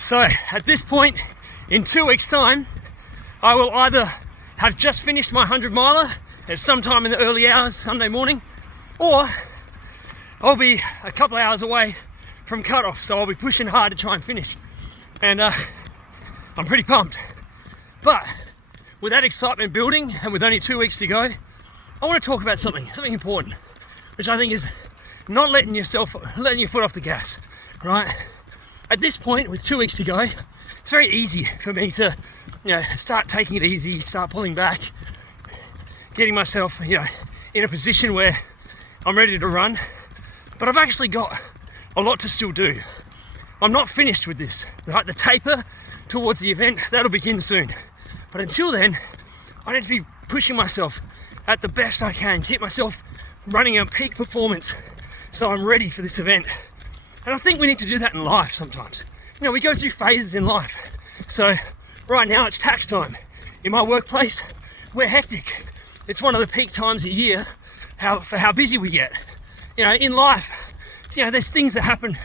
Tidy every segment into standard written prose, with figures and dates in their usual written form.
So at this point, in 2 weeks' time, I will either have just finished my 100-miler at some time in the early hours Sunday morning, or I'll be a couple of hours away from cutoff, so I'll be pushing hard to try and finish. And I'm pretty pumped. But with that excitement building, and with only 2 weeks to go, I want to talk about something important, which I think is not letting your foot off the gas, right? At this point, with 2 weeks to go, it's very easy for me to, start taking it easy, start pulling back, getting myself, in a position where I'm ready to run. But I've actually got a lot to still do. I'm not finished with this, right? The taper towards the event, that'll begin soon. But until then, I need to be pushing myself at the best I can, keep myself running at peak performance so I'm ready for this event. And I think we need to do that in life sometimes. We go through phases in life. So right now it's tax time. In my workplace, we're hectic. It's one of the peak times a year for how busy we get. In life, there's things that happen,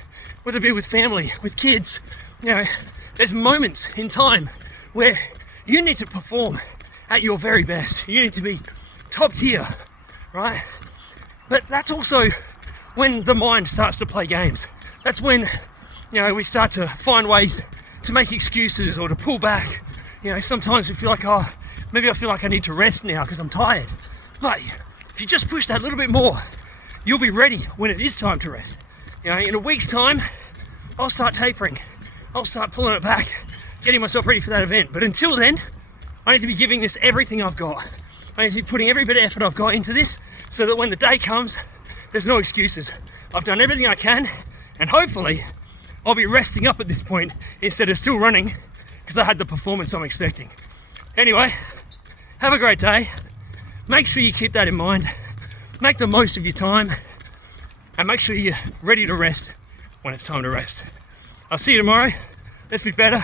whether it be with family, with kids. There's moments in time where you need to perform at your very best. You need to be top tier, right? But that's also when the mind starts to play games. That's when, we start to find ways to make excuses or to pull back. Sometimes we feel like, maybe I feel like I need to rest now because I'm tired. But if you just push that a little bit more, you'll be ready when it is time to rest. In a week's time, I'll start tapering. I'll start pulling it back, getting myself ready for that event. But until then, I need to be giving this everything I've got. I need to be putting every bit of effort I've got into this so that when the day comes, there's no excuses. I've done everything I can, and hopefully I'll be resting up at this point instead of still running because I had the performance I'm expecting. Anyway, have a great day. Make sure you keep that in mind. Make the most of your time, and make sure you're ready to rest when it's time to rest. I'll see you tomorrow. Let's be better.